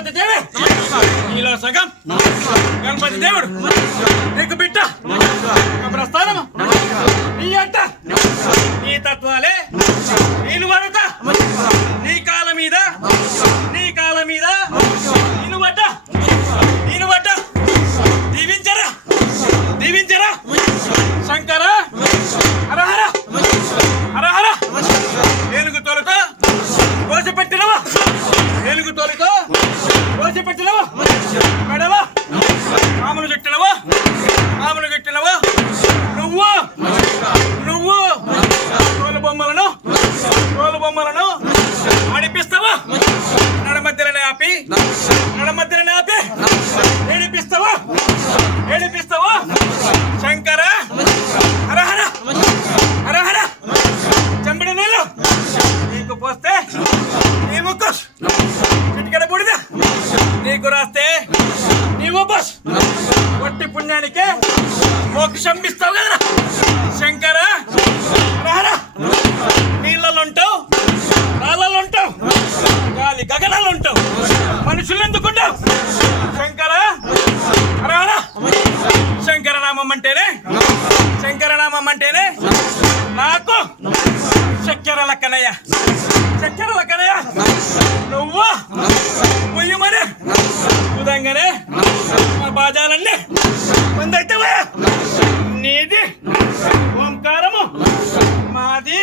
గణపతి దేవి నీలో సగం గణపతి దేవుడు నీకు బిడ్డ ప్రస్థానము నీ అంట నీ తత్వాలే నేను వడత నీ కాల మీద నేను వడ్డ దీవించరా శంకర హరహర హరహర ఏనుగు తోలుతో కోసిపెట్టినవా మెడలో మామను చుట్టినవా నువ్వు తోలు బొమ్మలను ఆడిపిస్తావా నడమధ్యలోనే ఆపి ఏడిపిస్తావా శంకర హరహర హరహర చెంబడి నీళ్ళు నీకు పోస్తే నీ ముక్కు చిటికెడ బూడిద నీకు రాస్తే నీవు బస్ వట్టి పుణ్యానికే మోక్షం ఇస్తావు కదా శంకర హరహర నీళ్ళలో ఉంటావు రాళ్ళలో ఉంటావు గాలి గగనాలు ఉంటావు మనుషులు ఎందుకుంటావు శంకర హరహర శంకరనామం అంటేనే నాకు చక్కెరల కనయ్య నువ్వు పొయ్యి మరి ఉదంగానే మా బాజాలన్నీ ముందైతే నీది ఓంకారము మాది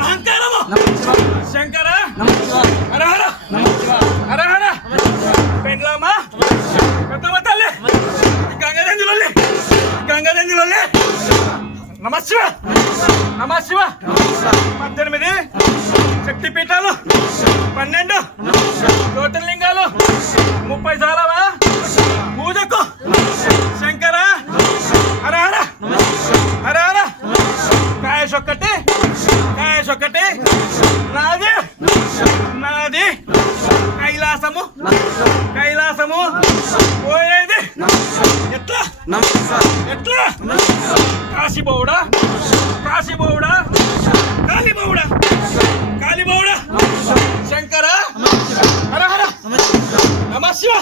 అహంకారము శంకర హరహర హరహర పెండ్లామా పెద్దమ్మ తల్లి గంగదంజులల్లి నమ శివ 18 శక్తిపీఠాలు 12 జ్యోతిర్లింగాలు 30 సాలవా పూజకు శంకర హరహర హరహర కాయసొక్కటి నాది కైలాసము పోయేది ఎట్లా కాశీబౌడా కాలిబౌడా శంకర హరహర నమ శివ